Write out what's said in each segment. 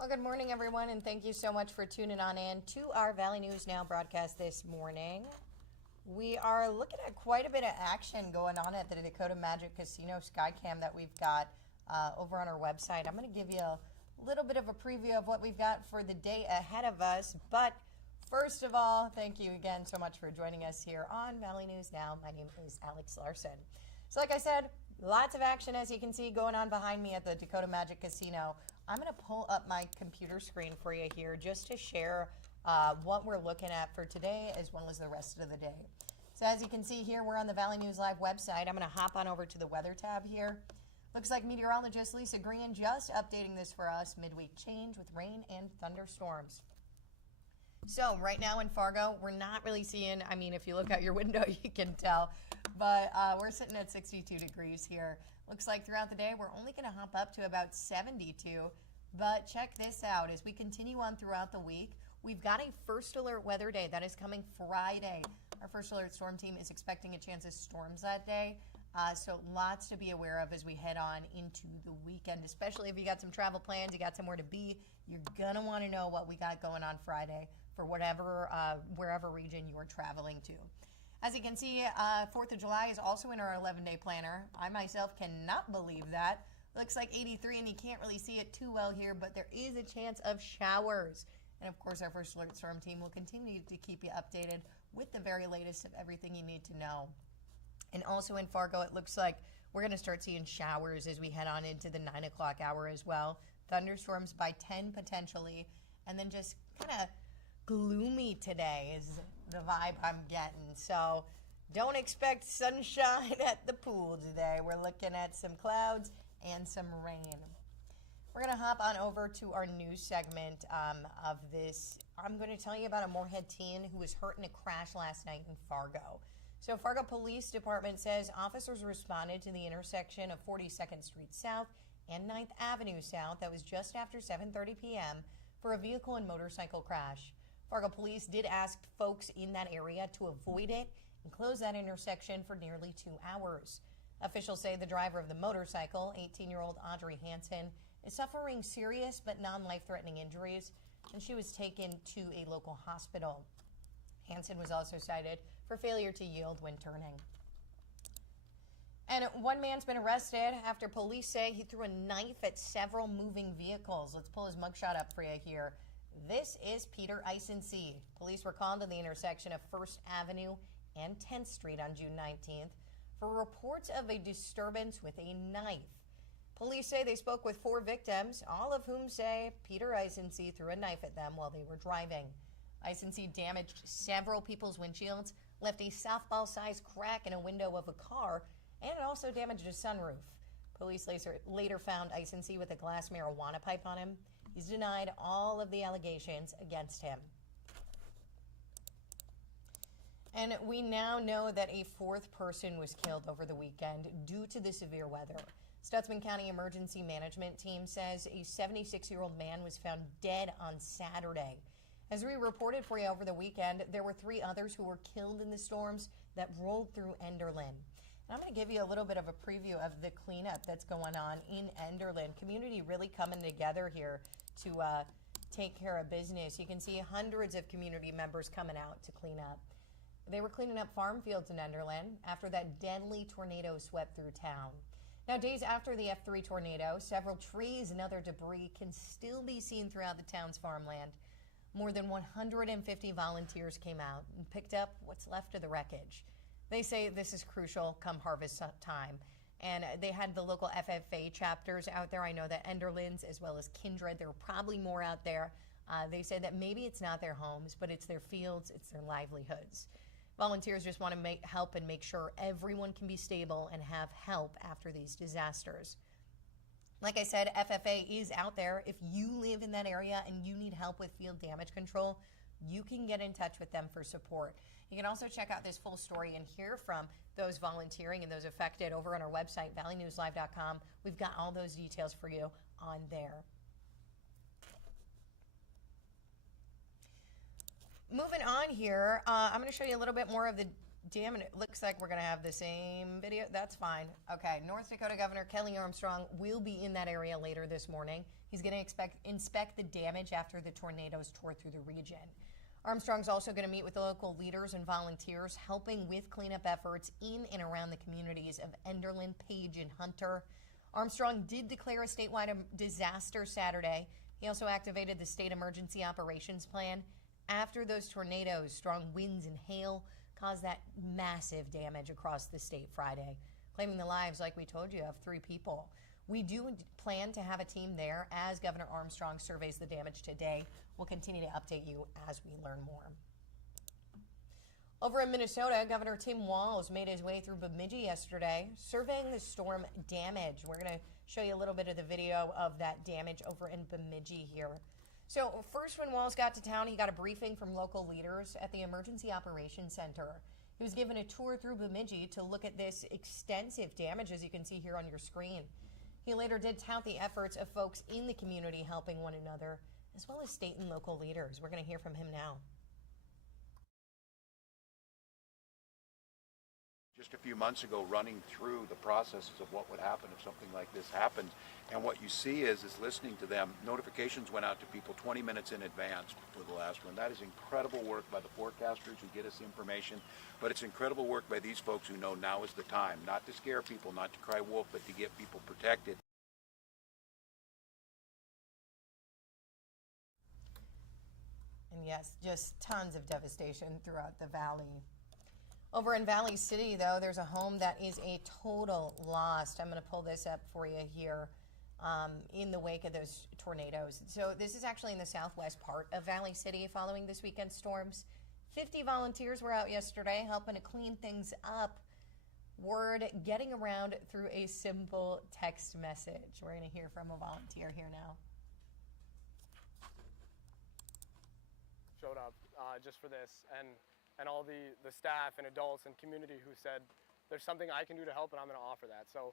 Well, good morning, everyone, and thank you so much for tuning on in to our Valley News Now broadcast this morning. We are looking at quite a bit of action going on at the Dakota Magic Casino Skycam that we've got over on our website. I'm going to give you a little bit of a preview of what we've got for the day ahead of us. But first of all, thank you again so much for joining us here on Valley News Now. My name is Alex Larson. So like I said, lots of action, as you can see, going on behind me at the Dakota Magic Casino. I'm going to pull up my computer screen for you here just to share what we're looking at for today as well as the rest of the day. So as you can see here, we're on the Valley News Live website. I'm going to hop on over to the weather tab here. Looks like meteorologist Lisa Green just updating this for us. Midweek change with rain and thunderstorms. So right now in Fargo, we're not really seeing, I mean, if you look out your window, you can tell, but we're sitting at 62 degrees here. Looks like throughout the day, we're only going to hop up to about 72, but check this out. As we continue on throughout the week, we've got a first alert weather day that is coming Friday. Our first alert storm team is expecting a chance of storms that day, so lots to be aware of as we head on into the weekend, especially if you got some travel plans, you got somewhere to be, you're going to want to know what we got going on Friday for whatever, wherever region you're traveling to. As you can see, 4th of July is also in our 11-day planner. I myself cannot believe that. Looks like 83, and you can't really see it too well here, but there is a chance of showers. And of course, our first alert storm team will continue to keep you updated with the very latest of everything you need to know. And also in Fargo, it looks like we're going to start seeing showers as we head on into the 9 o'clock hour as well. Thunderstorms by 10 potentially, and then just kind of gloomy today is the vibe I'm getting. So don't expect sunshine at the pool today. We're looking at some clouds and some rain. We're going to hop on over to our news segment of this. I'm going to tell you about a Moorhead teen who was hurt in a crash last night in Fargo. So Fargo Police Department says officers responded to the intersection of 42nd Street South and 9th Avenue South. That was just after 7:30 p.m. for a vehicle and motorcycle crash. Fargo Police did ask folks in that area to avoid it and close that intersection for nearly 2 hours. Officials say the driver of the motorcycle, 18-year-old Audrey Hansen, is suffering serious but non-life-threatening injuries, and she was taken to a local hospital. Hansen was also cited for failure to yield when turning. And one man's been arrested after police say he threw a knife at several moving vehicles. Let's pull his mugshot up for you here. This is Peter Isensee. Police were called to the intersection of 1st Avenue and 10th Street on June 19th for reports of a disturbance with a knife. Police say they spoke with 4 victims, all of whom say Peter Isensee threw a knife at them while they were driving. Isensee damaged several people's windshields, left a softball-sized crack in a window of a car, and it also damaged a sunroof. Police later found Isensee with a glass marijuana pipe on him. He's denied all of the allegations against him. And we now know that a 4th person was killed over the weekend due to the severe weather. Stutsman County Emergency Management Team says a 76-year-old man was found dead on Saturday. As we reported for you over the weekend, there were 3 others who were killed in the storms that rolled through Enderlin. And I'm going to give you a little bit of a preview of the cleanup that's going on in Enderlin. Community really coming together here to take care of business. You can see hundreds of community members coming out to clean up. They were cleaning up farm fields in Enderlin after that deadly tornado swept through town. Now, days after the F3 tornado, several trees and other debris can still be seen throughout the town's farmland. More than 150 volunteers came out and picked up what's left of the wreckage. They say this is crucial come harvest time. And they had the local FFA chapters out there. I know that Enderlin's as well as Kindred, there are probably more out there. They say that maybe it's not their homes, but it's their fields, it's their livelihoods. Volunteers just want to help and make sure everyone can be stable and have help after these disasters. Like I said, FFA is out there. If you live in that area and you need help with field damage control, you can get in touch with them for support. You can also check out this full story and hear from those volunteering and those affected over on our website, valleynewslive.com. We've got all those details for you on there. Moving on here, I'm going to show you a little bit more of the dam, and it looks like we're going to have the same video. That's fine. Okay, North Dakota Governor Kelly Armstrong will be in that area later this morning. He's going to inspect the damage after the tornadoes tore through the region. Armstrong's also going to meet with the local leaders and volunteers helping with cleanup efforts in and around the communities of Enderlin, Page, and Hunter. Armstrong did declare a statewide disaster Saturday. He also activated the state emergency operations plan after those tornadoes. Strong winds and hail caused that massive damage across the state Friday, claiming the lives, like we told you, of 3 people. We do plan to have a team there as Governor Armstrong surveys the damage today. We'll continue to update you as we learn more. Over in Minnesota, Governor Tim Walz made his way through Bemidji yesterday, surveying the storm damage. We're going to show you a little bit of the video of that damage over in Bemidji here. So first, when Walz got to town, he got a briefing from local leaders at the Emergency Operations Center. He was given a tour through Bemidji to look at this extensive damage, as you can see here on your screen. He later did tout the efforts of folks in the community helping one another, as well as state and local leaders. We're going to hear from him now. Just a few months ago, running through the processes of what would happen if something like this happened. And what you see is listening to them. Notifications went out to people 20 minutes in advance for the last one. That is incredible work by the forecasters who get us the information, but it's incredible work by these folks who know now is the time, not to scare people, not to cry wolf, but to get people protected. And yes, just tons of devastation throughout the valley. Over in Valley City, though, there's a home that is a total loss. I'm going to pull this up for you here in the wake of those tornadoes. So this is actually in the southwest part of Valley City following this weekend's storms. 50 volunteers were out yesterday helping to clean things up. Word getting around through a simple text message. We're going to hear from a volunteer here now. Showed up just for this, and all the staff and adults and community who said there's something I can do to help, and I'm going to offer that. So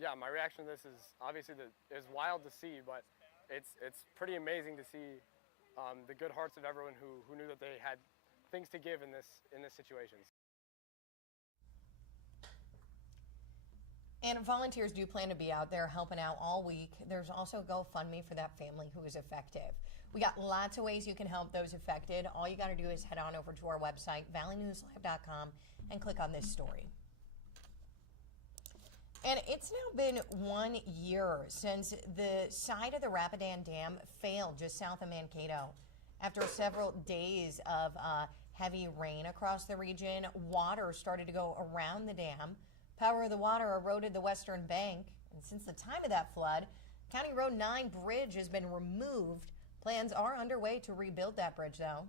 yeah, my reaction to this is obviously is wild to see, but it's pretty amazing to see the good hearts of everyone who knew that they had things to give in this situation. And volunteers do plan to be out there helping out all week. There's also GoFundMe for that family who is affected. We got lots of ways you can help those affected. All you got to do is head on over to our website, valleynewslive.com, and click on this story. And it's now been 1 year since the side of the Rapidan Dam failed just south of Mankato. After several days of heavy rain across the region, water started to go around the dam. Power of the water eroded the western bank. And since the time of that flood, County Road 9 bridge has been removed. Plans are underway to rebuild that bridge, though.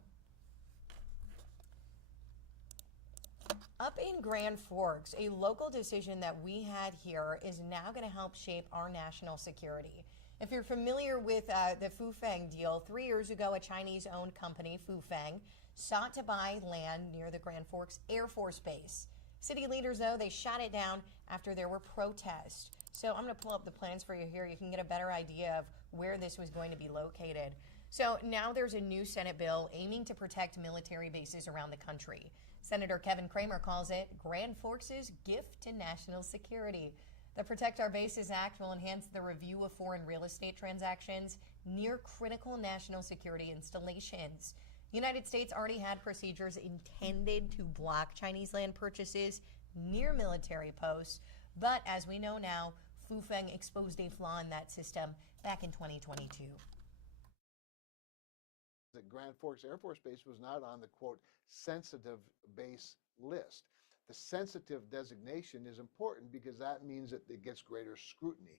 Up in Grand Forks, a local decision that we had here is now going to help shape our national security. If you're familiar with the Fufeng deal, 3 years ago, a Chinese-owned company, Fufeng, sought to buy land near the Grand Forks Air Force Base. City leaders, though, they shot it down after there were protests. So I'm going to pull up the plans for you here. You can get a better idea of where this was going to be located. So now there's a new Senate bill aiming to protect military bases around the country. Senator Kevin Cramer calls it Grand Forks' gift to national security. The Protect Our Bases Act will enhance the review of foreign real estate transactions near critical national security installations. The United States already had procedures intended to block Chinese land purchases near military posts, but as we know now, Fufeng exposed a flaw in that system back in 2022. The Grand Forks Air Force Base was not on the, quote, sensitive base list. The sensitive designation is important because that means that it gets greater scrutiny.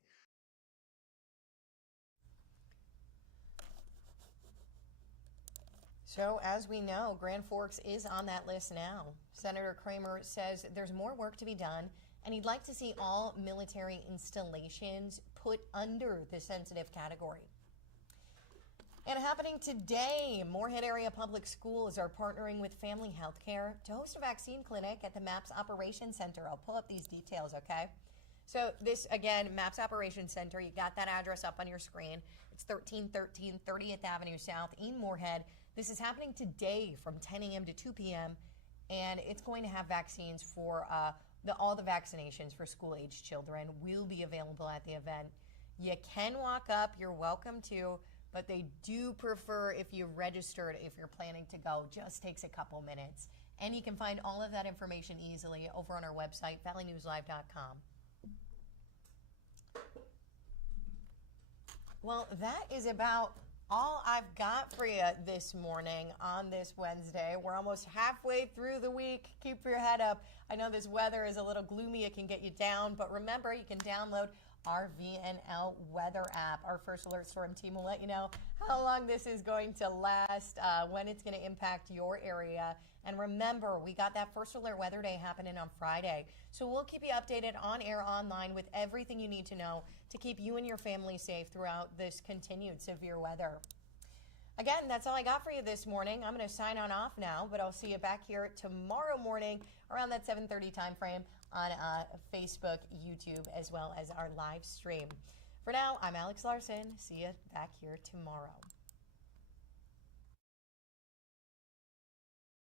So, as we know, Grand Forks is on that list now. Senator Cramer says there's more work to be done, and he'd like to see all military installations put under the sensitive category. And happening today, Moorhead Area Public Schools are partnering with Family Healthcare to host a vaccine clinic at the MAPS Operations Center. I'll pull up these details, okay? So this, again, MAPS Operations Center, you got that address up on your screen. It's 1313 30th Avenue South in Moorhead. This is happening today from 10 a.m. to 2 p.m., and it's going to have vaccines for all the vaccinations for school-aged children will be available at the event. You can walk up. You're welcome to. But they do prefer if you registered, if you're planning to go. Just takes a couple minutes. And you can find all of that information easily over on our website, valleynewslive.com. Well, that is about all I've got for you this morning on this Wednesday. We're almost halfway through the week. Keep your head up. I know this weather is a little gloomy. It can get you down, but remember, you can download our VNL weather app. Our First Alert Storm team will let you know how long this is going to last, when it's going to impact your area. And remember, we got that First Alert Weather Day happening on Friday. So we'll keep you updated on air, online, with everything you need to know to keep you and your family safe throughout this continued severe weather. Again, that's all I got for you this morning. I'm going to sign on off now, but I'll see you back here tomorrow morning around that 7:30 time frame on Facebook, YouTube, as well as our live stream. For now, I'm Alex Larson. See you back here tomorrow.